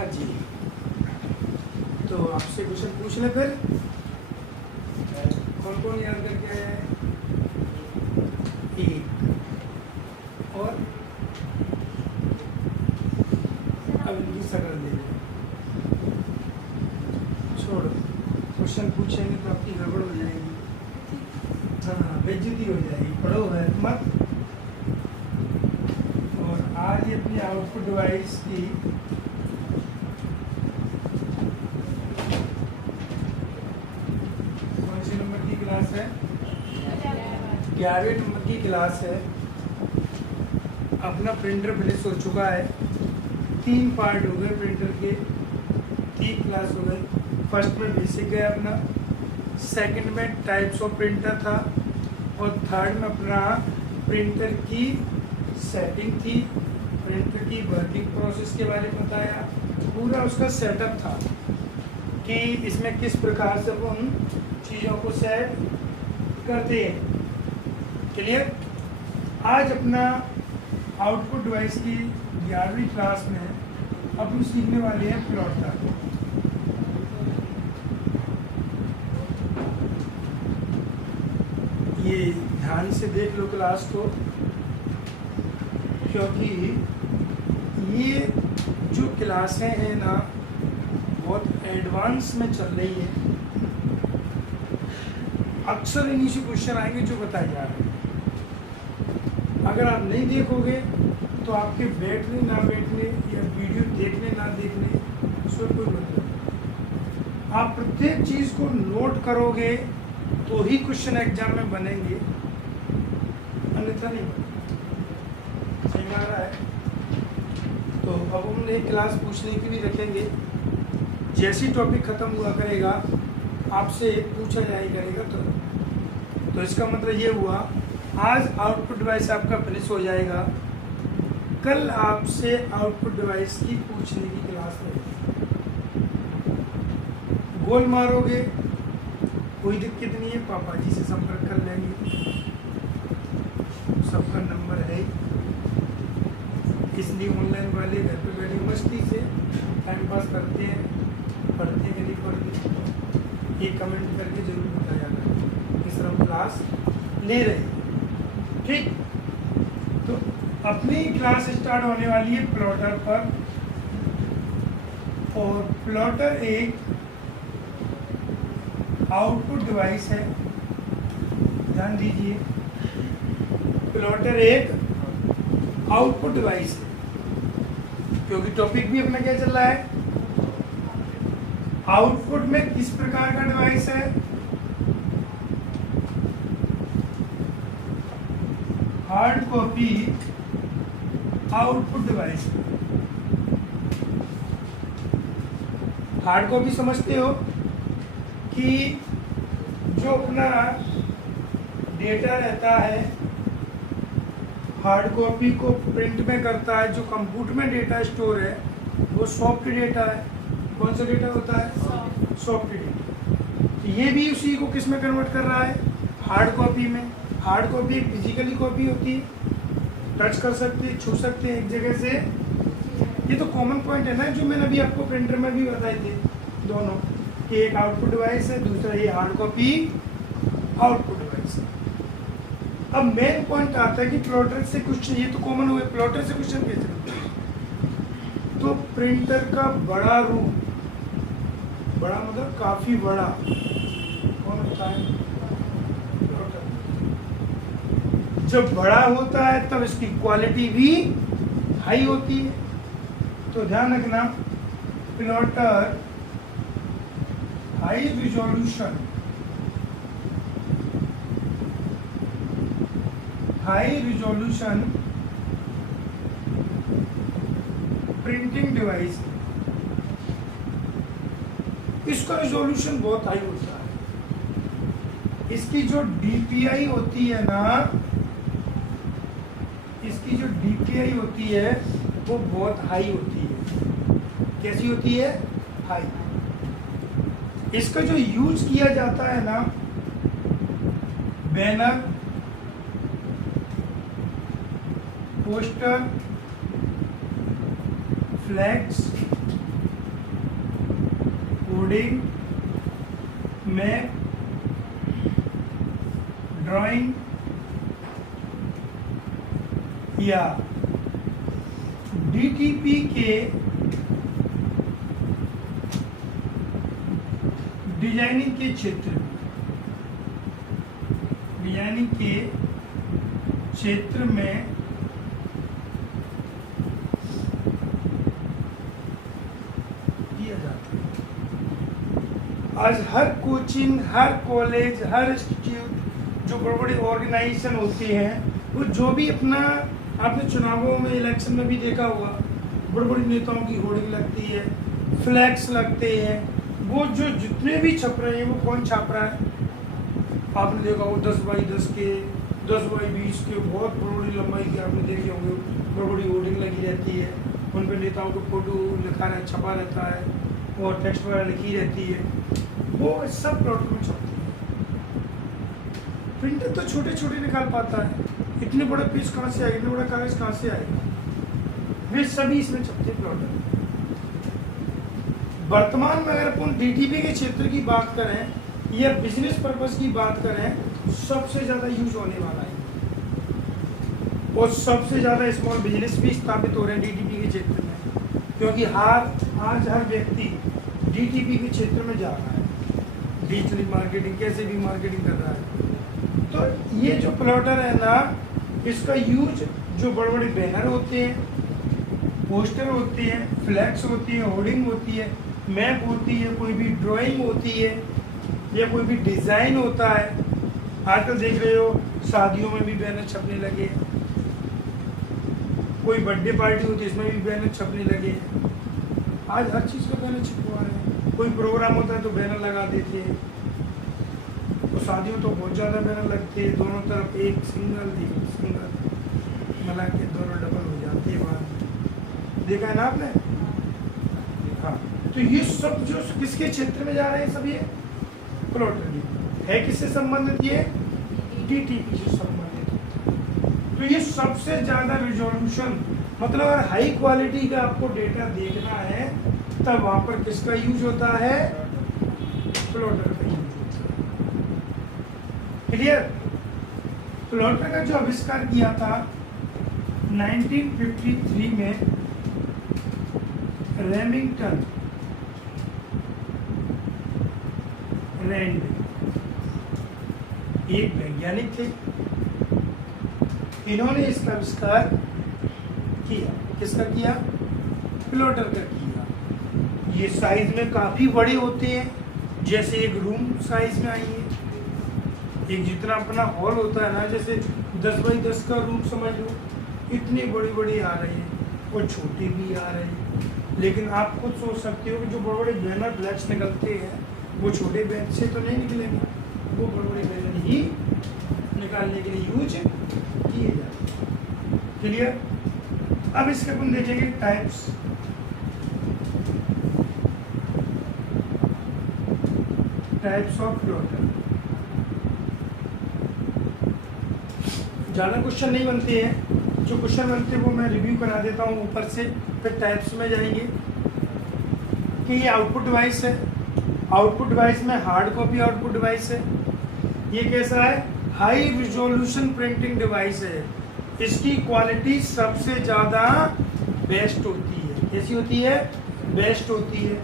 हाँ जी, तो आपसे क्वेश्चन पूछ ले फिर। कौन कौन याद करके आया है? एक और अब इनकी शक्ल दे दें। छोड़ो, क्वेश्चन पूछेंगे तो आपकी गड़बड़ हो जाएगी। हाँ, बेइज्जती हो जाएगी, पढ़ो है मत। और आज ये अपनी आउटपुट डिवाइस की कौन सी नंबर की क्लास है? 11वें नंबर की क्लास है। अपना प्रिंटर फिनिश हो चुका है। 3 पार्ट हो गए प्रिंटर के, 3 क्लास हो गए। फर्स्ट में बेसिक गया अपना, सेकंड में टाइप्स ऑफ प्रिंटर था, और थर्ड में अपना प्रिंटर की सेटिंग थी, प्रिंटर की वर्किंग प्रोसेस के बारे में बताया। पूरा उसका सेटअप था कि इसमें किस प्रकार से उन चीज़ों को सेट करते हैं। क्लियर? आज अपना आउटपुट डिवाइस की 11वीं क्लास में अब हम सीखने वाले हैं प्लॉटर। ये ध्यान से देख लो क्लास को, क्योंकि ये जो क्लासें हैं ना बहुत एडवांस में चल रही है। अक्सर इन्हीं से क्वेश्चन आएंगे जो बताए जा रहे हैं। अगर आप नहीं देखोगे तो आपके बैठने ना बैठने या वीडियो देखने ना देखने उसमें कोई मतलब नहीं। आप प्रत्येक चीज़ को नोट करोगे तो ही क्वेश्चन एग्जाम में बनेंगे, अन्यथा नहीं बनेंगे। समझ आ रहा है? तो अब हम एक क्लास पूछने की भी रखेंगे। जैसी टॉपिक ख़त्म हुआ करेगा आपसे पूछा जाए करेगा। तो इसका मतलब ये हुआ आज आउटपुट डिवाइस आपका फिनिश हो जाएगा, कल आपसे आउटपुट डिवाइस की पूछने की क्लास रहेगी। गोल मारोगे कोई दिक्कत नहीं है, पापा जी से संपर्क कर लेंगे, सबका नंबर है। इसलिए ऑनलाइन वाले घर पे बैठे मस्ती से टाइम पास करते हैं, पढ़ते हैं कि नहीं पढ़ते, एक कमेंट करके जरूर बताया करें कि सर हम क्लास ले रहे हैं। ठीक, तो अपनी क्लास स्टार्ट होने वाली है प्लॉटर पर। और प्लॉटर एक आउटपुट डिवाइस है, ध्यान दीजिए। प्लॉटर एक आउटपुट डिवाइस है, क्योंकि टॉपिक भी अपना क्या चल रहा है, आउटपुट में किस प्रकार का डिवाइस है, hard copy output device. Hard copy समझते हो कि जो अपना डेटा रहता है हार्ड कॉपी को प्रिंट में करता है, जो कंप्यूटर में डेटा स्टोर है वो सॉफ्ट डेटा है। कौन सा डेटा होता है? Soft data. तो ये भी उसी को किस में कन्वर्ट कर रहा है? हार्ड कॉपी में। हार्ड कॉपी एक फिजिकली कॉपी होती है, टच कर सकते हैं, छू सकते हैं एक जगह से। ये तो कॉमन पॉइंट है ना जो मैंने अभी आपको प्रिंटर में भी बताए थे दोनों, कि एक आउटपुट डिवाइस है, दूसरा ये हार्ड कॉपी आउटपुट डिवाइस है। अब मेन पॉइंट आता है कि प्लॉटर से क्वेश्चन, ये तो कॉमन हुए, प्लॉटर से क्वेश्चन कैसे बनता है? तो प्रिंटर का बड़ा रूम, बड़ा मतलब काफी बड़ा, कौन होता है? प्लॉटर। जब बड़ा होता है तब इसकी क्वालिटी भी हाई होती है। तो ध्यान रखना, plotter high resolution, printing device, इसका रिजोल्यूशन बहुत हाई होता है। इसकी जो डीपीआई होती है ना, इसकी जो डीपीआई होती है वो बहुत हाई होती है। कैसी होती है? हाई। इसका जो यूज किया जाता है ना, banner, poster, flex, coding, map, drawing या डीटीपी के डिजाइनिंग के क्षेत्र में किया जाता है। आज हर कोचिंग, हर कॉलेज, हर इंस्टीट्यूट जो बड़ी बड़ी ऑर्गेनाइजेशन होती हैं, वो जो भी अपना, आपने चुनावों में, इलेक्शन में भी देखा होगा, बड़े बड़े नेताओं की होर्डिंग लगती है, फ्लैक्स लगते हैं, वो जो जितने भी छप रहे हैं वो कौन छाप रहा है? आपने देखा हो 10 बाई 10 के, 10 बाई 20 के, बहुत बड़ी लंबाई के आपने देखे होंगे, बड़ी बड़ी होर्डिंग लगी रहती है, उन पर नेताओं को फोटो लिखा रहा, छपा रहता है और टेक्स्ट वगैरह लिखी रहती है, वो सब प्लॉट में छपती है। प्रिंटर तो छोटे छोटे निकाल पाता है, इतने बड़े पीस कहाँ से आएगा, इतने बड़ा कागज कहाँ से आएगा? वे सभी इसमें छपते प्लॉटर। वर्तमान में अगर अपन डीटीपी के क्षेत्र की बात करें या बिजनेस पर्पस की बात करें, सबसे ज़्यादा यूज होने वाला है और सबसे ज़्यादा स्मॉल बिजनेस भी स्थापित हो रहे हैं डीटीपी के क्षेत्र में, क्योंकि आज हर व्यक्ति डीटीपी के क्षेत्र में जा रहा है, डिजिटल मार्केटिंग, कैसे भी मार्केटिंग कर रहा है। तो ये जो प्लॉटर है ना, इसका यूज जो बड़े बड़े बैनर होते हैं, पोस्टर होते हैं, फ्लैक्स होती है, होर्डिंग होती है, मैप होती है, कोई भी ड्राइंग होती है या कोई भी डिज़ाइन होता है। आजकल देख रहे हो शादियों में भी बैनर छपने लगे, कोई बर्थडे पार्टी होती है इसमें भी बैनर छपने लगे। आज हर चीज़ का बैनर छपवा रहे हैं, कोई प्रोग्राम होता है तो बैनर लगा देते हैं। तो शादियों तो बहुत ज़्यादा बैनर लगते हैं, दोनों तरफ एक सिंगल मिला के दोनों डबल हो जाती है बात, देखा है ना आपने? हाँ, तो ये सब जो किसके क्षेत्र में जा रहे हैं, सब ये प्लॉटर है। किससे संबंधित? ये डीटीपी से संबंधित। तो ये सबसे ज़्यादा रिजोल्यूशन, मतलब अगर हाई क्वालिटी का आपको डेटा देखना है तब वहाँ पर किसका यूज होता है? प्लॉटर का यूज होता है। क्लियर? प्लॉटर का जो आविष्कार किया था 1953 में रेमिंगटन रैंड, एक वैज्ञानिक थे, इन्होंने इसका आविष्कार किया। किसका किया? प्लॉटर का किया। ये साइज में काफी बड़े होते हैं, जैसे एक रूम साइज में आई है, एक जितना अपना हॉल होता है ना, जैसे 10 बाई 10 का रूम समझ लो, इतनी बड़ी बड़ी आ रही है और छोटी भी आ रही है। लेकिन आप खुद सोच सकते हो कि जो बड़े बड़े बैनर फ्लैक्स निकलते हैं वो छोटे बैनर से तो नहीं निकलेंगे, वो बड़े बड़े बैनर ही निकालने के लिए यूज किए जाते हैं। क्लियर? अब इसके अपन देखेंगे टाइप्स। Types of plotter. ज़्यादा क्वेश्चन नहीं बनते हैं, जो क्वेश्चन बनते हैं वो मैं रिव्यू करा देता हूँ ऊपर से, फिर टाइप्स में जाएंगे। कि ये आउटपुट डिवाइस है, आउटपुट डिवाइस में हार्ड कॉपी आउटपुट डिवाइस है। ये कैसा है? हाई रिजोल्यूशन प्रिंटिंग डिवाइस है, इसकी क्वालिटी सबसे ज़्यादा बेस्ट होती है। कैसी होती है? बेस्ट होती है।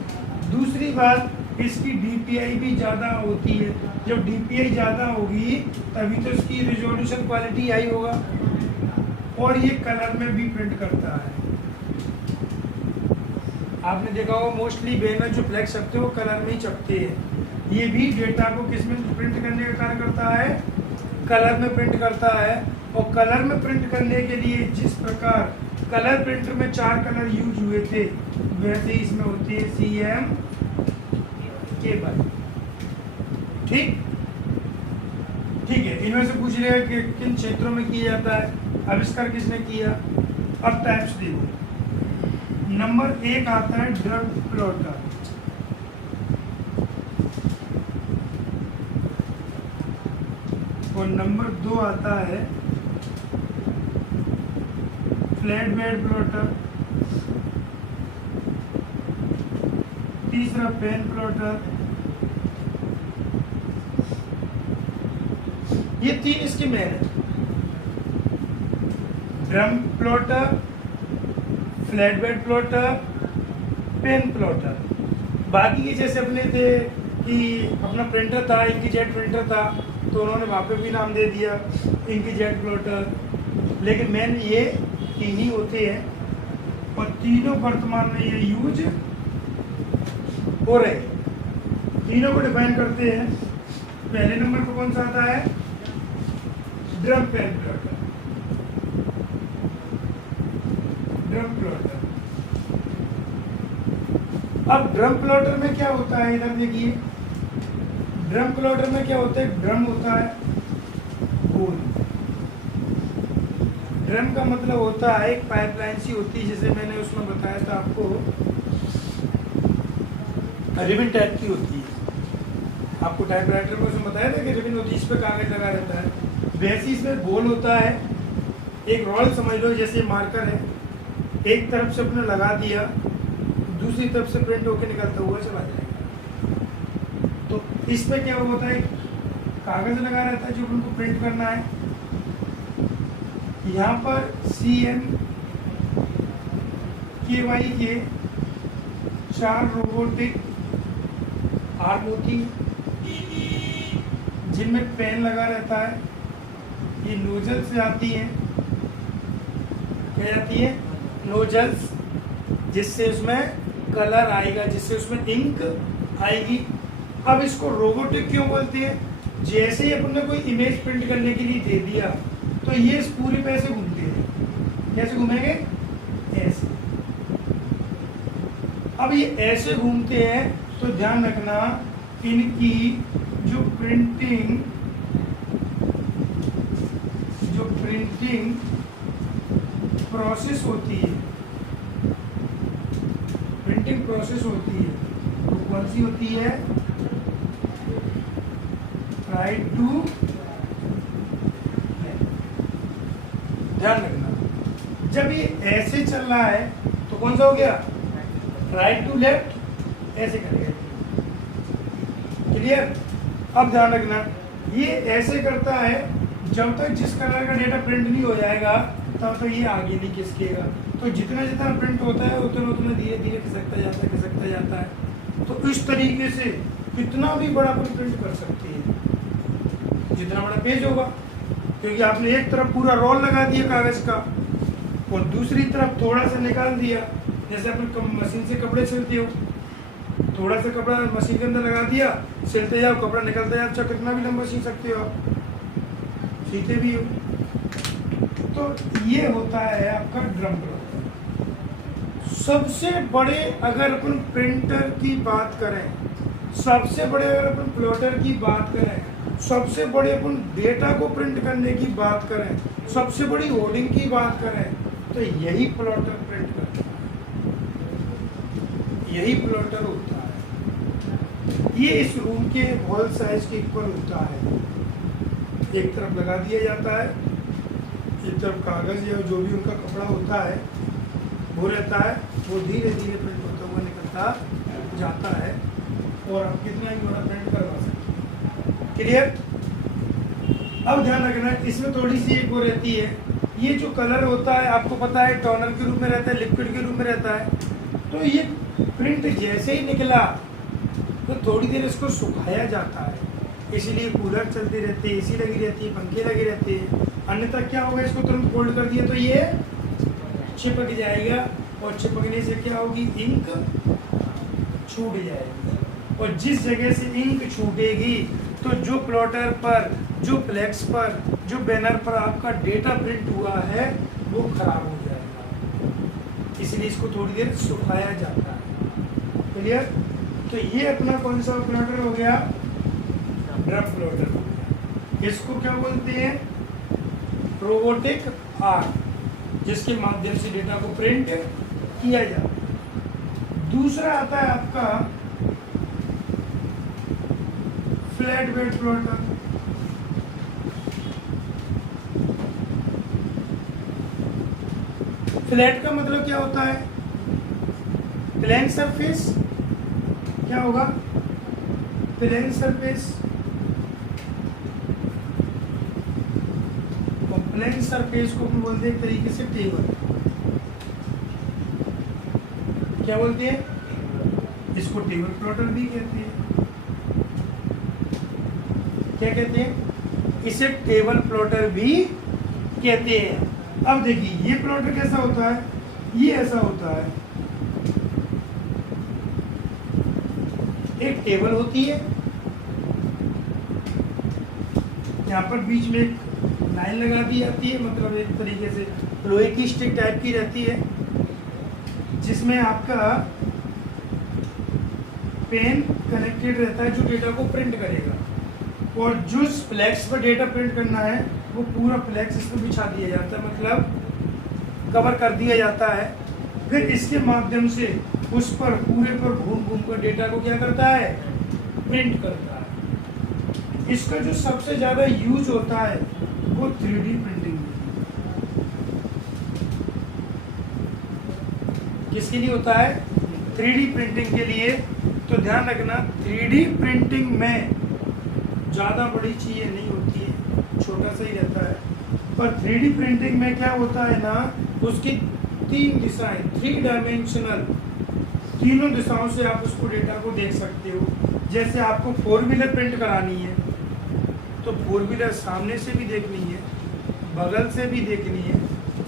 दूसरी बात, इसकी DPI भी ज़्यादा होती है। जब DPI ज़्यादा होगी तभी तो इसकी रिजोल्यूशन क्वालिटी हाई होगा। और ये कलर में भी प्रिंट करता है। आपने देखा होगा मोस्टली बैनर जो फ्लैक्स छपते हैं वो कलर में ही छपते हैं। ये भी डेटा को किस में प्रिंट करने का कार्य करता है? कलर में प्रिंट करता है। और कलर में प्रिंट करने के लिए जिस प्रकार कलर प्रिंटर में 4 कलर यूज हुए थे, वैसे ही इसमें होती है CMYK। ठीक है, इनमें से पूछ रहे हैं कि किन क्षेत्रों में किया जाता है, आविष्कार किसने किया। अब टाइप्स देखो। नंबर 1 आता है ड्रग प्लॉटर। और नंबर 2 आता है फ्लैट बेड प्लॉटर। तीसरा पेन प्लॉटर। ये 3 इसके मेन है, drum plotter, flat bed plotter, pen plotter. बाकी के जैसे अपने थे कि अपना प्रिंटर था, इंकजेट प्रिंटर था, तो उन्होंने वहाँ पे भी नाम दे दिया इंकजेट प्लॉटर। लेकिन मेन ये 3 ही होते हैं और तीनों वर्तमान में ये यूज हो रहे हैं। तीनों को डिफाइन करते हैं। पहले नंबर पर कौन सा आता है? Drum pen plotter. Drum plotter. अब ड्रम प्लॉटर में क्या होता है, इधर देखिए, ड्रम प्लॉटर में क्या होता है? ड्रम होता है गोल। ड्रम का मतलब होता है एक पाइपलाइन सी होती है, जैसे मैंने उसमें बताया था आपको, रिबन टाइप की होती है। आपको टाइपराइटर में उसमें बताया था कि रिबन होती है, इस पर कागज लगा रहता है। वैसे इसमें गोल होता है, एक रोल समझ लो, जैसे मार्कर है, एक तरफ से अपने लगा दिया, दूसरी तरफ से प्रिंट होकर निकलता हुआ चला जाएगा। तो इसमें क्या होता है? कागज लगा रहता है जो उनको प्रिंट करना है। यहाँ पर CMKY के 4 रोबोटिक आर्म होती है, जिनमें पेन लगा रहता है। ये नोजल से आती है, क्या आती है? नोजल्स, जिससे उसमें कलर आएगा, जिससे उसमें इंक आएगी। अब इसको रोबोटिक क्यों बोलते हैं? जैसे ही अपन ने कोई इमेज प्रिंट करने के लिए दे दिया, तो ये इस पूरी पे ऐसे घूमते हैं। कैसे घूमेंगे? ऐसे। अब ये ऐसे घूमते हैं, तो ध्यान रखना इनकी जो प्रिंटिंग प्रोसेस होती है, प्रिंटिंग प्रोसेस होती है, तो कौन सी होती है? Right to left. ध्यान रखना, जब ये ऐसे चल रहा है तो कौन सा हो गया? राइट टू लेफ्ट, ऐसे करेगा। क्लियर? अब ध्यान रखना, ये ऐसे करता है जब तक जिस कलर का डेटा प्रिंट नहीं हो जाएगा तब तक ये आगे नहीं खिसकेगा। तो जितना जितना प्रिंट होता है उतना उतना धीरे धीरे खिसकता जाता है। तो इस तरीके से कितना भी बड़ा प्रिंट कर सकते हैं, जितना बड़ा पेज होगा, क्योंकि आपने एक तरफ पूरा रोल लगा दिया कागज का और दूसरी तरफ थोड़ा सा निकाल दिया। जैसे अपन मशीन से कपड़े सिलते हो, थोड़ा सा कपड़ा मशीन के अंदर लगा दिया, सिलते जाओ, कपड़ा निकलता जाओ, चाहे कितना भी लंबा सी सकते हो आप, सीते भी हो। तो ये होता है आपका ड्रम प्लॉटर। सबसे बड़े अगर अपन प्रिंटर की बात करें, सबसे बड़े अगर अपन प्लॉटर की बात करें, सबसे बड़े अपन डेटा को प्रिंट करने की बात करें, सबसे बड़ी होर्डिंग की बात करें, तो यही प्लॉटर प्रिंट करता है, यही प्लॉटर होता है। ये इस रूम के वॉल साइज के इक्वल होता है। एक तरफ लगा दिया जाता है, एक तरफ कागज या जो भी उनका कपड़ा होता है वो रहता है, वो धीरे धीरे प्रिंट होता हुआ निकलता जाता है और आप कितना भी बड़ा प्रिंट करवा सकते हैं। क्लियर? अब ध्यान रखना, इसमें थोड़ी सी एक वो रहती है, ये जो कलर होता है आपको पता है टोनर के रूप में रहता है, लिक्विड के रूप में रहता है। तो ये प्रिंट जैसे ही निकला तो थोड़ी देर इसको सुखाया जाता है, इसीलिए कूलर चलते रहते हैं, एसी लगी रहती है, पंखे लगे रहते हैं। अन्यथा क्या होगा, इसको तुरंत फोल्ड कर दिया तो ये चिपक जाएगा और चिपकने से क्या होगी, इंक छूट जाएगी। और जिस जगह से इंक छूटेगी तो जो प्लॉटर पर, जो फ्लेक्स पर, जो बैनर पर आपका डेटा प्रिंट हुआ है वो खराब हो जाएगा, इसलिए इसको थोड़ी देर सुखाया जाता है। क्लियर? तो ये अपना कौन सा प्लॉटर हो गया? ड्रम प्लॉटर हो गया। इसको क्या बोलते हैं? रोबोटिक आर्म, जिसके माध्यम से डेटा को प्रिंट किया जाता है। दूसरा आता है आपका फ्लैट बेड प्लॉटर। फ्लैट का मतलब क्या होता है? प्लेन सरफेस क्या होगा? प्लेन सरफेस, और प्लेन सरफेस को हम बोलते हैं एक तरीके से टेबल। क्या बोलते हैं? इसको टेबल प्लॉटर भी कहते हैं। क्या कहते हैं? इसे टेबल प्लॉटर भी कहते हैं। अब देखिए ये प्लॉटर कैसा होता है, ये ऐसा होता है, एक टेबल होती है, यहाँ पर बीच में एक लाइन लगा दी जाती है, मतलब एक तरीके से लोहे की स्टिक टाइप की रहती है, जिसमें आपका पेन कनेक्टेड रहता है जो डेटा को प्रिंट करेगा, और जो फ्लैक्स पर डेटा प्रिंट करना है वो पूरा फ्लैक्स इसमें बिछा दिया जाता है, मतलब कवर कर दिया जाता है। फिर इसके माध्यम से उस पर पूरे पर घूम घूम कर डेटा को क्या करता है? प्रिंट करता है। इसका जो सबसे ज़्यादा यूज होता है वो 3D प्रिंटिंग में। किसके लिए होता है? 3D प्रिंटिंग के लिए। तो ध्यान रखना 3D प्रिंटिंग में ज़्यादा बड़ी चीज़ें नहीं होती है, छोटा सा ही रहता है। पर 3D प्रिंटिंग में क्या होता है ना, उसकी 3 दिशाएं, 3 डायमेंशनल, तीनों दिशाओं से आप उसको डेटा को देख सकते हो। जैसे आपको 4 व्हीलर प्रिंट करानी है तो 4 व्हीलर सामने से भी देखनी है, बगल से भी देखनी है,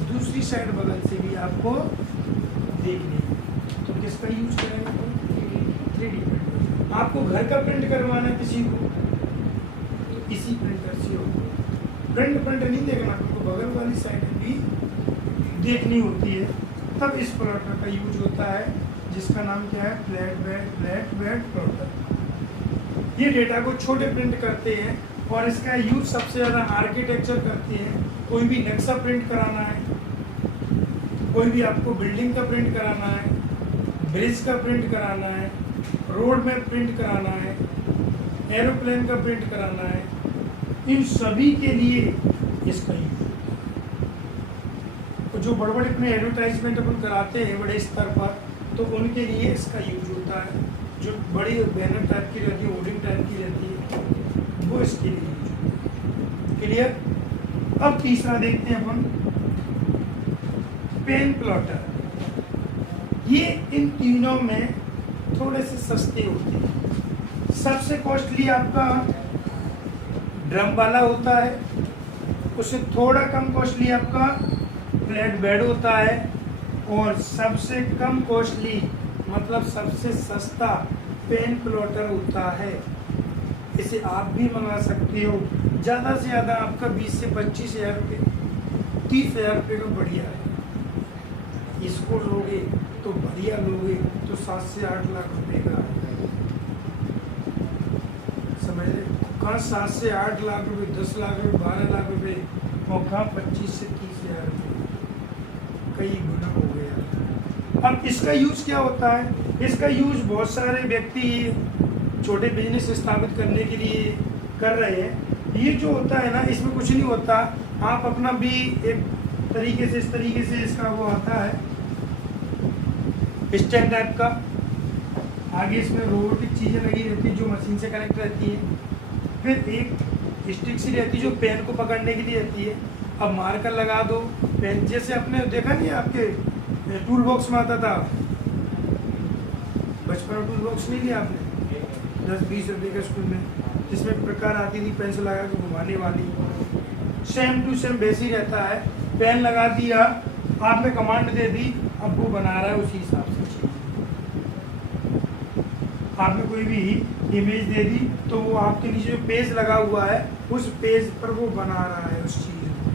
दूसरी साइड बगल से भी आपको देखनी है। तो किसका यूज करेंगे? 3D printer. आपको घर का प्रिंट करवाना किसी को तो इसी प्रिंटर से होगा। फ्रंट प्रिंटर नहीं देखना, आपको बगल वाली साइड भी देखनी होती है, तब इस प्लॉटर का यूज होता है, जिसका नाम क्या है? Flat bed plotter. ये डेटा को छोटे प्रिंट करते हैं और इसका यूज सबसे ज़्यादा आर्किटेक्चर करते हैं। कोई भी नक्शा प्रिंट कराना है, कोई भी आपको बिल्डिंग का प्रिंट कराना है, ब्रिज का प्रिंट कराना है, रोड में प्रिंट कराना है, एरोप्लेन का प्रिंट कराना है, इन सभी के लिए इसका यूज होता है। तो जो बड़े बड़े अपने एडवर्टाइजमेंट अपन कराते हैं बड़े स्तर पर, तो उनके लिए इसका यूज होता है। जो बड़ी बैनर टाइप की रहती है, होर्डिंग टाइप की रहती है, वो इसके लिए यूज होता है। क्लियर? अब तीसरा देखते हैं अपन, पेन प्लॉटर। ये इन तीनों में थोड़े से सस्ते होते हैं। सबसे कॉस्टली आपका ड्रम वाला होता है, उससे थोड़ा कम कॉस्टली आपका फ्लैट बेड होता है, और सबसे कम कॉस्टली मतलब सबसे सस्ता पेन प्लॉटर होता है। इसे आप भी मंगा सकते हो। ज़्यादा से ज़्यादा आपका 20 से 25 हज़ार रुपये, 30 हज़ार रुपये का बढ़िया है। इसको लोगे तो बढ़िया लोगे तो 7 से 8 लाख रुपए का, समझ रहे? कहाँ 7 से 8 लाख रुपए, 10 लाख रुपए, 12 लाख रुपए, और कहाँ 25 से 30 हज़ार रुपये, कई गुना हो गया। अब इसका यूज क्या होता है? इसका यूज बहुत सारे व्यक्ति छोटे बिजनेस स्थापित करने के लिए कर रहे हैं। ये जो होता है ना, इसमें कुछ नहीं होता, आप अपना भी एक तरीके से, इस तरीके से इसका वो आता है स्टैंड टाइप का, आगे इसमें रोबोटिक चीज़ें लगी रहती है जो मशीन से कनेक्ट रहती है, फिर एक स्टिक सी रहती है जो पेन को पकड़ने के लिए रहती है। अब मार्कर लगा दो, पेन जैसे आपने देखा नहीं आपके टूल बॉक्स में आता था, बचपन में टूल बॉक्स नहीं लिया आपने 10-20 रुपये के स्कूल में, जिसमें प्रकार आती थी पेंसिल लगा के घुमाने वाली, सेम टू सेम वैसे ही रहता है। पेन लगा दिया, आपने कमांड दे दी, अब वो बना रहा है उसी हिसाब से चीज़। आपने कोई भी इमेज दे दी तो वो आपके नीचे जो पेज लगा हुआ है उस पेज पर वो बना रहा है, उस चीज़ को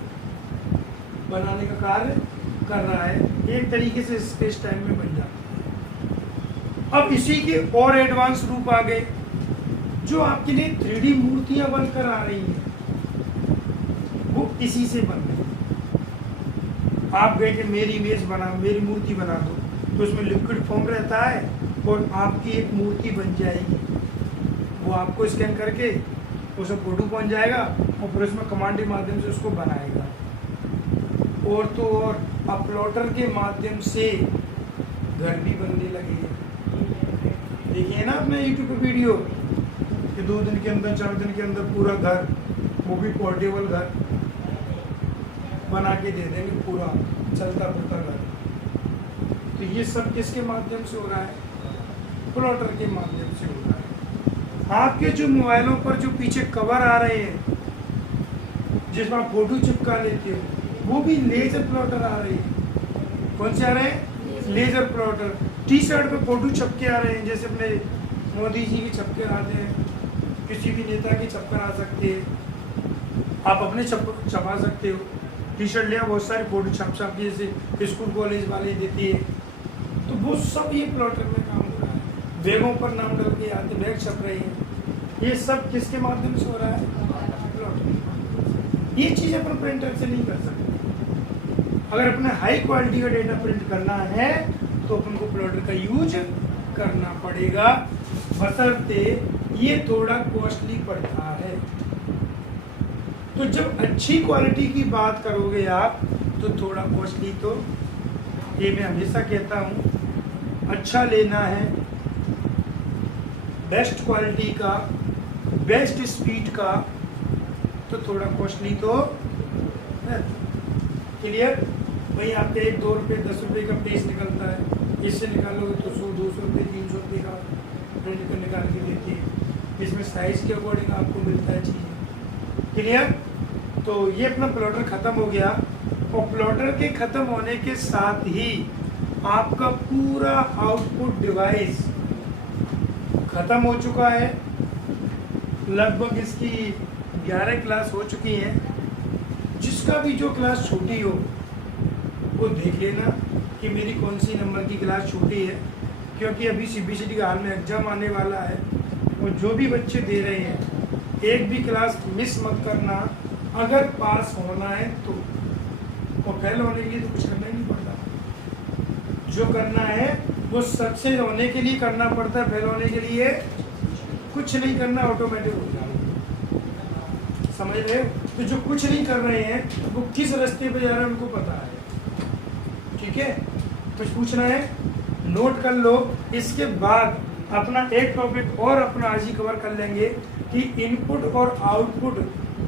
बनाने का कार्य कर रहा है, एक तरीके से स्पेस टाइम में बन जाता है। अब इसी के और एडवांस रूप आ गए, जो आपके लिए 3D मूर्तियां बनकर आ रही हैं, वो इसी से बन रही। आप गए कि मेरी इमेज बना, मेरी मूर्ति बना दो, तो उसमें लिक्विड फॉर्म रहता है और आपकी एक मूर्ति बन जाएगी। वो आपको स्कैन करके उसमें फोटो पहुंच जाएगा और फिर उसमें कमांड के माध्यम से उसको बनाएगा। और तो और अपलोडर के माध्यम से घर भी बनने लगे हैं। देखिए देंगे ना अपने यूट्यूब पे वीडियो कि 2 दिन के अंदर 4 दिन के अंदर पूरा घर, वो भी पोर्टेबल घर बना के दे देंगे, पूरा चलता फिरता घर। तो ये सब किसके माध्यम से हो रहा है? प्लॉटर के माध्यम से हो रहा है। आपके जो मोबाइलों पर जो पीछे कवर आ रहे हैं जिसमें आप फोटो चिपका लेते हो, वो भी लेजर प्लॉटर आ रहे हैं। कौन से आ रहे हैं? Laser plotter. टी शर्ट पे फोटो छपके आ रहे हैं, जैसे अपने मोदी जी के छपके आते हैं, किसी भी नेता के छपकर आ सकते हैं, आप अपने छपा सकते हो। टी शर्ट लिया, बहुत सारी फोटो छप के जैसे स्कूल कॉलेज वाले देती है, तो वो सब ये प्लॉटर में काम हो रहा है। बैगों पर नाम डल के आते, बैग छप रहे हैं, ये सब किसके माध्यम से हो रहा है? प्लॉटर। ये चीज़ अपन प्रिंटर से नहीं कर सकते। अगर अपने हाई क्वालिटी का डेटा प्रिंट करना है तो अपन को प्लॉटर का यूज करना पड़ेगा, बशर्ते ये थोड़ा कॉस्टली पड़ता है। तो जब अच्छी क्वालिटी की बात करोगे आप तो थोड़ा कॉस्टली, तो ये मैं हमेशा कहता हूँ, अच्छा लेना है, बेस्ट क्वालिटी का, बेस्ट स्पीड का, तो थोड़ा कॉस्टली तो है। क्लियर? वही आपके 1-2 रुपये 10 रुपये का पेज निकलता है, इससे निकालोगे तो 100-200 रुपये 300 रुपये का प्रिंट कर निकाल के देती है। इसमें साइज के अकॉर्डिंग आपको मिलता है चीज़। क्लियर? तो ये अपना प्लॉटर ख़त्म हो गया, और प्लॉटर के ख़त्म होने के साथ ही आपका पूरा आउटपुट डिवाइस ख़त्म हो चुका है। लगभग इसकी 11 क्लास हो चुकी हैं। जिसका भी जो क्लास छूटी हो वो देख लेना कि मेरी कौन सी नंबर की क्लास छूटी है, क्योंकि अभी CBSE का हाल में एग्ज़ाम आने वाला है, और जो भी बच्चे दे रहे हैं एक भी क्लास मिस मत करना, अगर पास होना है तो। और फेल होने के लिए तो कुछ करना ही नहीं पड़ता, जो करना है वो सक्सेस होने के लिए करना पड़ता है, फेल होने के लिए कुछ नहीं करना, ऑटोमेटिक हो जाएगा। समझ रहे हो? तो जो कुछ नहीं कर रहे हैं वो किस रास्ते पे जा रहे हैं उनको पता है। ठीक है? कुछ पूछना है नोट कर लो। इसके बाद अपना एक टॉपिक और अपना आज ही कवर कर लेंगे कि इनपुट और आउटपुट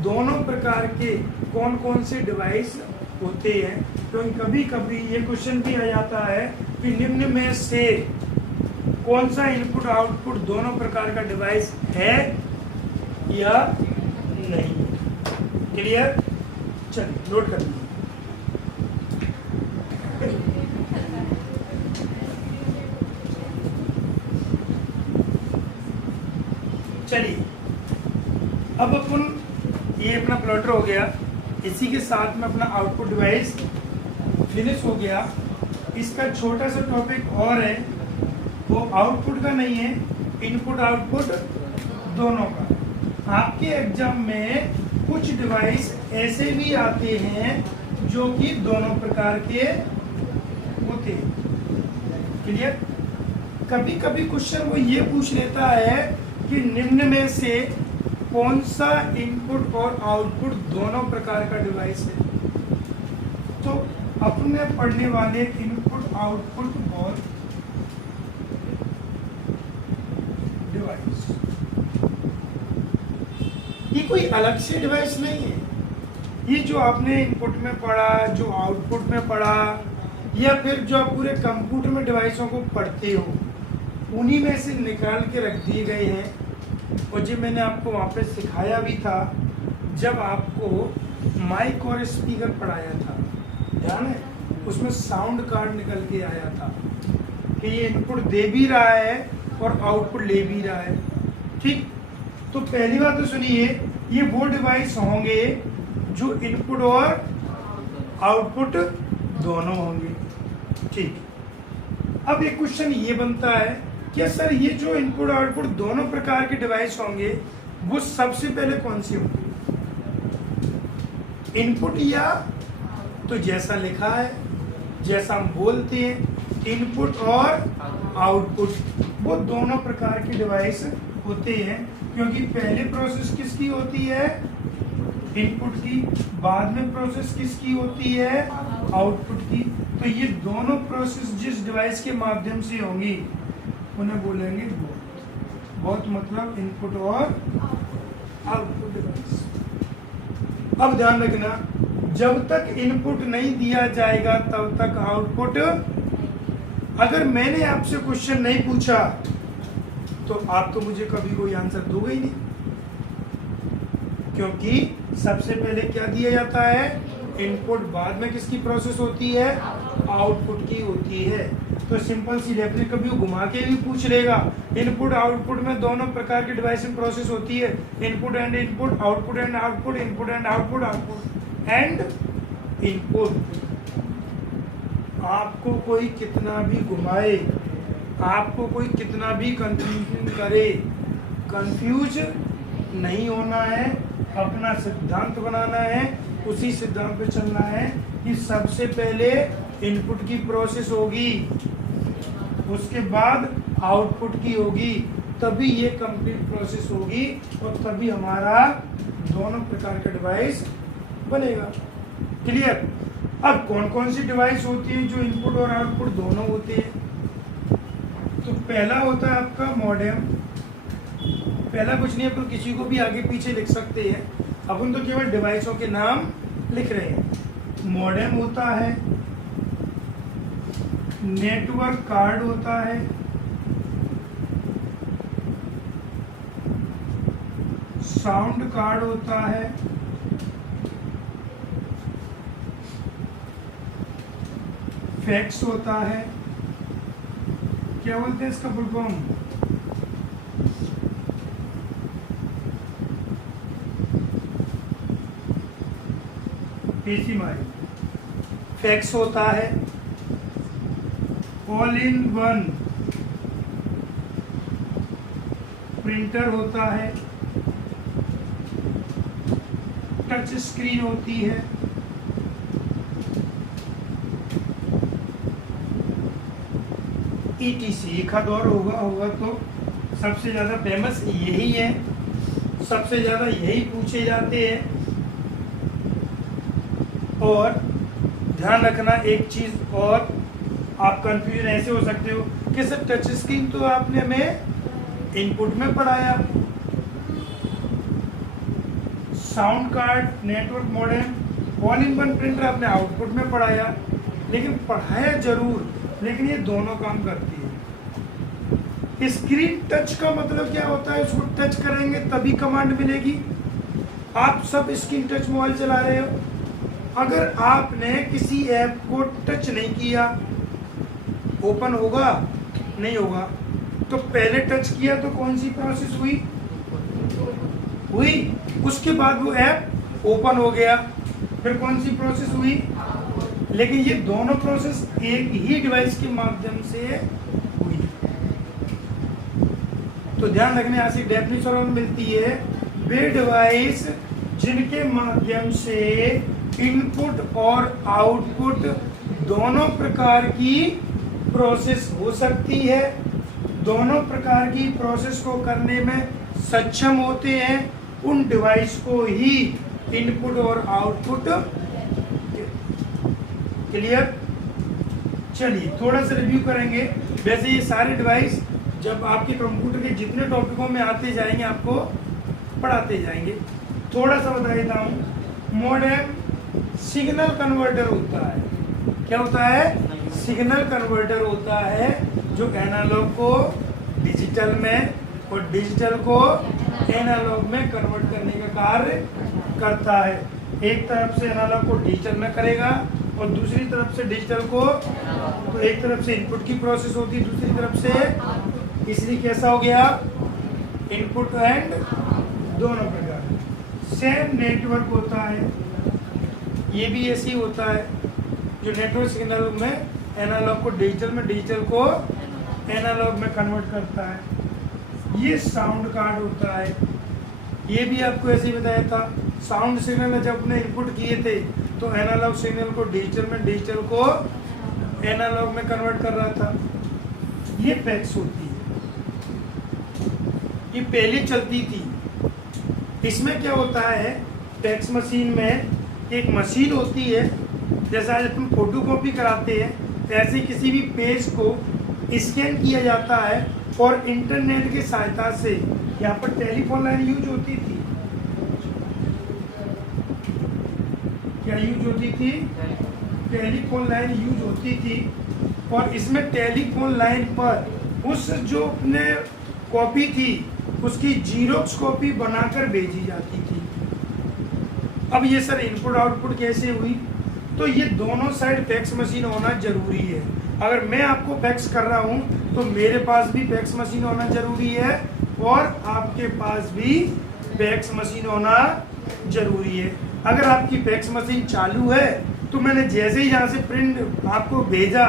दोनों प्रकार के कौन कौन से डिवाइस होते हैं। तो कभी कभी ये क्वेश्चन भी आ जाता है कि निम्न में से कौन सा इनपुट आउटपुट दोनों प्रकार का डिवाइस है या नहीं। क्लियर? चलिए नोट कर लीजिए। चलिए अब अपन ये अपना प्लॉटर हो गया, इसी के साथ में अपना आउटपुट डिवाइस फिनिश हो गया। इसका छोटा सा टॉपिक और है, वो आउटपुट का नहीं है, इनपुट आउटपुट दोनों का। आपके एग्जाम में कुछ डिवाइस ऐसे भी आते हैं जो कि दोनों प्रकार के होते हैं। क्लियर? कभी कभी क्वेश्चन वो ये पूछ लेता है कि निम्न में से कौन सा इनपुट और आउटपुट दोनों प्रकार का डिवाइस है। तो अपने पढ़ने वाले इनपुट आउटपुट और डिवाइस, ये कोई अलग से डिवाइस नहीं है। ये जो आपने इनपुट में पढ़ा, जो आउटपुट में पढ़ा, या फिर जो आप पूरे कंप्यूटर में डिवाइसों को पढ़ते हो, उन्हीं में से निकाल के रख दिए गए हैं। और जो मैंने आपको वहाँ पे सिखाया भी था जब आपको माइक और स्पीकर पढ़ाया था, ध्यान है? उसमें साउंड कार्ड निकल के आया था कि ये इनपुट दे भी रहा है और आउटपुट ले भी रहा है। ठीक? तो पहली बात तो सुनिए, ये वो डिवाइस होंगे जो इनपुट और आउटपुट दोनों होंगे। ठीक? अब एक क्वेश्चन ये बनता है कि सर ये जो इनपुट आउटपुट दोनों प्रकार के डिवाइस होंगे वो सबसे पहले कौन सी होंगे, इनपुट या तो जैसा लिखा है, जैसा हम बोलते हैं इनपुट और आउटपुट, वो दोनों प्रकार के डिवाइस होते हैं। क्योंकि पहले प्रोसेस किसकी होती है, इनपुट की, बाद में प्रोसेस किसकी होती है, आउटपुट की। तो ये दोनों प्रोसेस जिस डिवाइस के माध्यम से होंगी उन्हें बोलेंगे बोथ। बोथ मतलब इनपुट और आउटपुट डिवाइस। अब ध्यान रखना, जब तक इनपुट नहीं दिया जाएगा तब तक आउटपुट। अगर मैंने आपसे क्वेश्चन नहीं पूछा तो आप तो मुझे कभी कोई आंसर दोगे ही नहीं, क्योंकि सबसे पहले क्या दिया जाता है, इनपुट, बाद में किसकी प्रोसेस होती है, आउटपुट की होती है। तो सिंपल सी डेफिनेट कभी वो घुमा के भी पूछ लेगा, इनपुट आउटपुट में दोनों प्रकार की डिवाइस में प्रोसेस होती है, input and input, output and output, input and output, output and input. आपको कोई कितना भी घुमाए, आपको कोई कितना भी कंफ्यूजन करे, कंफ्यूज नहीं होना है, अपना सिद्धांत बनाना है, उसी सिद्धांत पे चलना है कि सबसे पहले इनपुट की प्रोसेस होगी, उसके बाद आउटपुट की होगी, तभी ये कंप्लीट प्रोसेस होगी और तभी हमारा दोनों प्रकार का डिवाइस बनेगा। क्लियर? अब कौन कौन सी डिवाइस होती है जो इनपुट और आउटपुट दोनों होते हैं? तो पहला होता है आपका मॉडेम। पहला कुछ नहीं, अपन किसी को भी आगे पीछे लिख सकते हैं, अपन तो केवल डिवाइसों के नाम लिख रहे हैं। मॉडेम होता है, नेटवर्क कार्ड होता है, साउंड कार्ड होता है, फैक्स होता है, क्या बोलते हैं इसका फुल फॉर्म, PCMI, फैक्स होता है, ऑल इन वन प्रिंटर होता है, टच स्क्रीन होती है, ETC, एक आध और होगा तो सबसे ज्यादा फेमस यही है, सबसे ज्यादा यही पूछे जाते हैं। और ध्यान रखना एक चीज और, आप कंफ्यूजन ऐसे हो सकते हो कि सर टच स्क्रीन तो आपने हमें इनपुट में पढ़ाया, sound card, network modem, all in one printer आपने आउटपुट में पढ़ाया, लेकिन पढ़ाया जरूर, लेकिन ये दोनों काम करती है। स्क्रीन टच का मतलब क्या होता है, उसको टच करेंगे तभी कमांड मिलेगी। आप सब स्क्रीन टच मोबाइल चला रहे हो, अगर आपने किसी ऐप को टच नहीं किया, ओपन होगा? नहीं होगा। तो पहले टच किया तो कौन सी प्रोसेस हुई? उसके बाद वो ऐप ओपन हो गया, फिर कौन सी प्रोसेस हुई? लेकिन ये दोनों प्रोसेस एक ही डिवाइस के माध्यम से हुई। तो ध्यान रखने, यहाँ से डेफिनेशन मिलती है, वे डिवाइस जिनके माध्यम से इनपुट और आउटपुट दोनों प्रकार की प्रोसेस हो सकती है, दोनों प्रकार की प्रोसेस को करने में सक्षम होते हैं, उन डिवाइस को ही इनपुट और आउटपुट। क्लियर? चलिए थोड़ा सा रिव्यू करेंगे। वैसे ये सारे डिवाइस जब आपके कंप्यूटर के जितने टॉपिकों में आते जाएंगे आपको पढ़ाते जाएंगे। थोड़ा सा बता देता हूँ। मॉडेम सिग्नल कन्वर्टर होता है। क्या होता है? सिग्नल कन्वर्टर होता है, जो एनालॉग को डिजिटल में और डिजिटल को एनालॉग में कन्वर्ट करने का कार्य करता है। एक तरफ से एनालॉग को डिजिटल में करेगा और दूसरी तरफ से डिजिटल को, तो एक तरफ से इनपुट की प्रोसेस होती है, दूसरी तरफ से, इसलिए कैसा हो गया? इनपुट एंड दोनों प्रकार। सेम नेटवर्क होता है, ये भी ऐसे ही होता है, जो नेटवर्क सिग्नल में एनालॉग को डिजिटल में, डिजिटल को एनालॉग में कन्वर्ट करता है। ये साउंड कार्ड होता है, ये भी आपको ऐसे ही बताया था। साउंड सिग्नल जब अपने इनपुट किए थे तो एनालॉग सिग्नल को डिजिटल में, डिजिटल को एनालॉग में कन्वर्ट कर रहा था। ये फैक्स होती है, ये पहले चलती थी। इसमें क्या होता है, फैक्स मशीन में एक मशीन होती है, जैसा आज अपन फोटो कॉपी कराते हैं, ऐसे किसी भी पेज को स्कैन किया जाता है और इंटरनेट की सहायता से। यहाँ पर टेलीफोन लाइन यूज होती थी, क्या यूज होती थी? टेलीफोन लाइन यूज होती थी। और इसमें टेलीफोन लाइन पर उस जो अपने कॉपी थी उसकी जीरोक्स कॉपी बनाकर भेजी जाती थी। अब ये सर इनपुट आउटपुट कैसे हुई? तो ये दोनों साइड फैक्स मशीन होना जरूरी है। अगर मैं आपको फैक्स कर रहा हूँ तो मेरे पास भी फैक्स मशीन होना जरूरी है और आपके पास भी फैक्स मशीन होना जरूरी है। अगर आपकी फैक्स मशीन चालू है तो मैंने जैसे ही यहाँ से प्रिंट आपको भेजा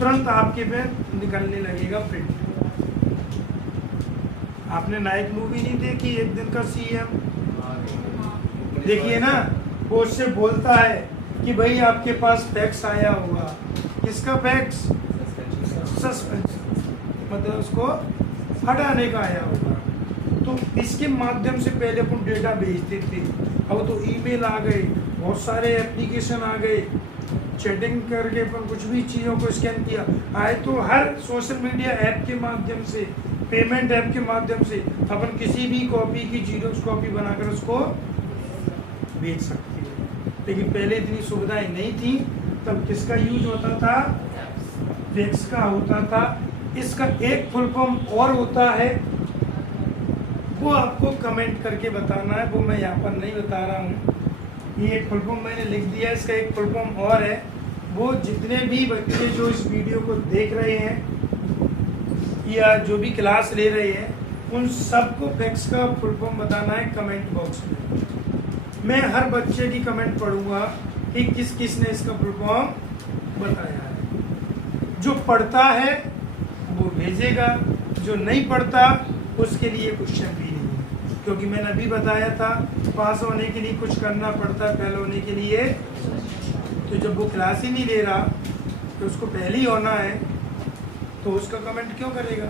तुरंत आपके पे निकलने लगेगा प्रिंट। आपने नायक मूवी नहीं देखी, एक दिन का सीएम? देखिए ना, वो उससे बोलता है कि भाई आपके पास फैक्स आया होगा। किसका फैक्स? सस्पेंस, मतलब उसको हटाने का आया होगा। तो इसके माध्यम से पहले अपन डेटा भेजते थे, अब तो ईमेल आ गए, बहुत सारे एप्लीकेशन आ गए, चैटिंग करके अपन कुछ भी चीज़ों को स्कैन किया आए। तो हर सोशल मीडिया ऐप के माध्यम से, पेमेंट ऐप के माध्यम से अपन किसी भी कॉपी की जीरोक्स कॉपी बनाकर उसको बेच सकते हैं। लेकिन पहले इतनी सुविधाएं नहीं थी, तब किसका यूज होता था? फैक्स का होता था। इसका एक फुल फॉर्म और होता है, वो आपको कमेंट करके बताना है, वो मैं यहाँ पर नहीं बता रहा हूँ। ये एक फुल फॉर्म मैंने लिख दिया, इसका एक फुल फॉर्म और है। वो जितने भी बच्चे जो इस वीडियो को देख रहे हैं या जो भी क्लास ले रहे हैं, उन सबको फैक्स का फुल फॉर्म बताना है कमेंट बॉक्स में। मैं हर बच्चे की कमेंट पढ़ूंगा कि किस किस ने इसका फुल फॉर्म बताया है। जो पढ़ता है वो भेजेगा, जो नहीं पढ़ता उसके लिए क्वेश्चन भी नहीं है, क्योंकि मैंने अभी बताया था पास होने के लिए कुछ करना पड़ता है, फेल होने के लिए। तो जब वो क्लास ही नहीं दे रहा तो उसको पहले ही होना है, तो उसका कमेंट क्यों करेगा?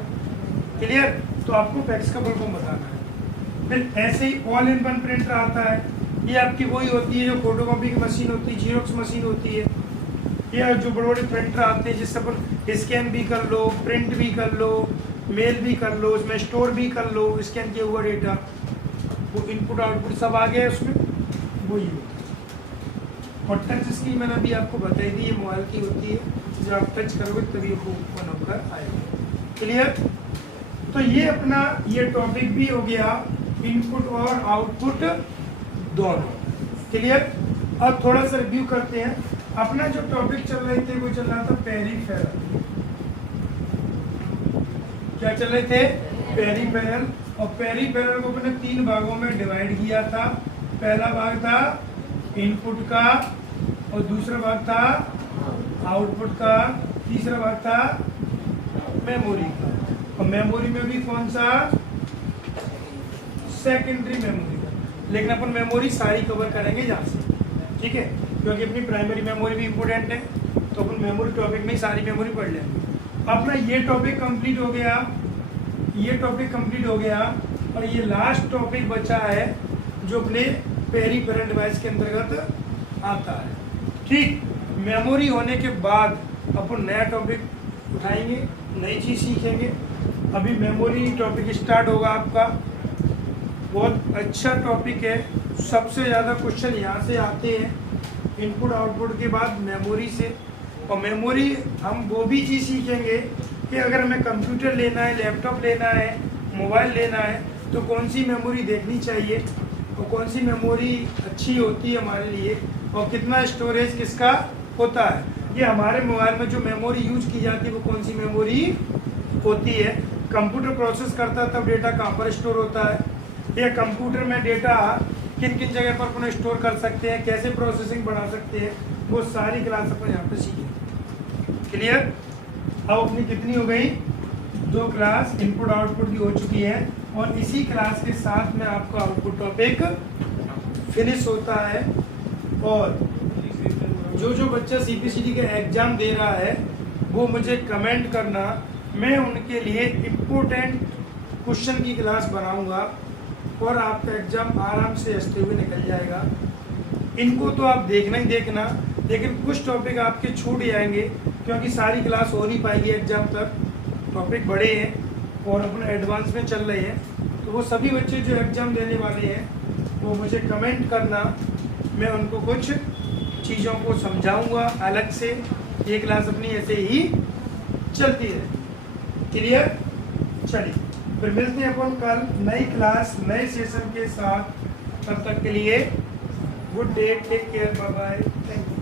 क्लियर? तो आपको फैक्स का फुल फॉर्म बताना है। फिर ऐसे ही ऑल इन वन प्रिंटर आता है। ये आपकी वही होती है जो फोटोकॉपी की मशीन होती है, जीरोक्स मशीन होती है। या जो बड़े बड़े प्रिंटर आते हैं जिससे अपन स्कैन भी कर लो, प्रिंट भी कर लो, मेल भी कर लो, उसमें स्टोर भी कर लो स्कैन किया हुआ डेटा। वो इनपुट आउटपुट सब आ गया उसमें, वही होता है। और टच स्क्रीन मैंने अभी आपको बताई थी, ये मोबाइल की होती है, जब आप टच करोगे तभी वो ओपन होकर आएगा। क्लियर? तो ये अपना ये टॉपिक भी हो गया, इनपुट और आउटपुट दोनों। क्लियर? अब थोड़ा सा रिव्यू करते हैं। अपना जो टॉपिक चल रहे थे वो चल रहा था पेरिफेरल। क्या चल रहे थे? पेरिफेरल। और पेरिफेरल को अपने 3 भागों में डिवाइड किया था। पहला भाग था इनपुट का, और दूसरा भाग था आउटपुट का, तीसरा भाग था मेमोरी का। और मेमोरी में भी कौन सा? सेकेंडरी मेमोरी का। लेकिन अपन मेमोरी सारी कवर करेंगे यहाँ से, ठीक है? क्योंकि अपनी प्राइमरी मेमोरी भी इम्पोर्टेंट है, तो अपन मेमोरी टॉपिक में ही सारी मेमोरी पढ़ लेंगे। अपना ये टॉपिक कंप्लीट हो गया, ये टॉपिक कंप्लीट हो गया, और ये लास्ट टॉपिक बचा है जो अपने पेरिफेरल डिवाइस के अंतर्गत आता है। ठीक, मेमोरी होने के बाद अपन नया टॉपिक उठाएंगे, नई चीज़ सीखेंगे। अभी मेमोरी टॉपिक स्टार्ट होगा आपका। बहुत अच्छा टॉपिक है, सबसे ज़्यादा क्वेश्चन यहाँ से आते हैं इनपुट आउटपुट के बाद मेमोरी से। और मेमोरी हम वो भी चीज़ सीखेंगे कि अगर हमें कंप्यूटर लेना है, लैपटॉप लेना है, मोबाइल लेना है, तो कौन सी मेमोरी देखनी चाहिए और कौन सी मेमोरी अच्छी होती है हमारे लिए, और कितना स्टोरेज किसका होता है। ये हमारे मोबाइल में जो मेमोरी यूज की जाती है वो कौन सी मेमोरी होती है। कंप्यूटर प्रोसेस करता है तब डेटा कहाँ पर स्टोर होता है, या कंप्यूटर में डेटा किन किन जगह पर अपन स्टोर कर सकते हैं, कैसे प्रोसेसिंग बढ़ा सकते हैं, वो सारी क्लास अपन यहाँ पे सीखेंगे। क्लियर? अब अपनी कितनी हो गई? 2 क्लास इनपुट आउटपुट की हो चुकी है, और इसी क्लास के साथ में आपका आउटपुट टॉपिक फिनिश होता है। और जो जो बच्चा CPCD का एग्जाम दे रहा है वो मुझे कमेंट करना, मैं उनके लिए इम्पोर्टेंट क्वेश्चन की क्लास बनाऊंगा और आपका एग्जाम आराम से हंसते हुए निकल जाएगा। इनको तो आप देखना ही देखना, लेकिन कुछ टॉपिक आपके छूट जाएंगे क्योंकि सारी क्लास हो नहीं पाएगी एग्जाम तक। टॉपिक बड़े हैं और अपना एडवांस में चल रहे हैं, तो वो सभी बच्चे जो एग्ज़ाम देने वाले हैं वो मुझे कमेंट करना, मैं उनको कुछ चीज़ों को समझाऊंगा अलग से। ये क्लास अपनी ऐसे ही चलती है। क्लियर? चलिए फिर मिलते हैं अपन कल नई क्लास नए सेशन के साथ। तब तक के लिए good day, take care, bye bye, thank you.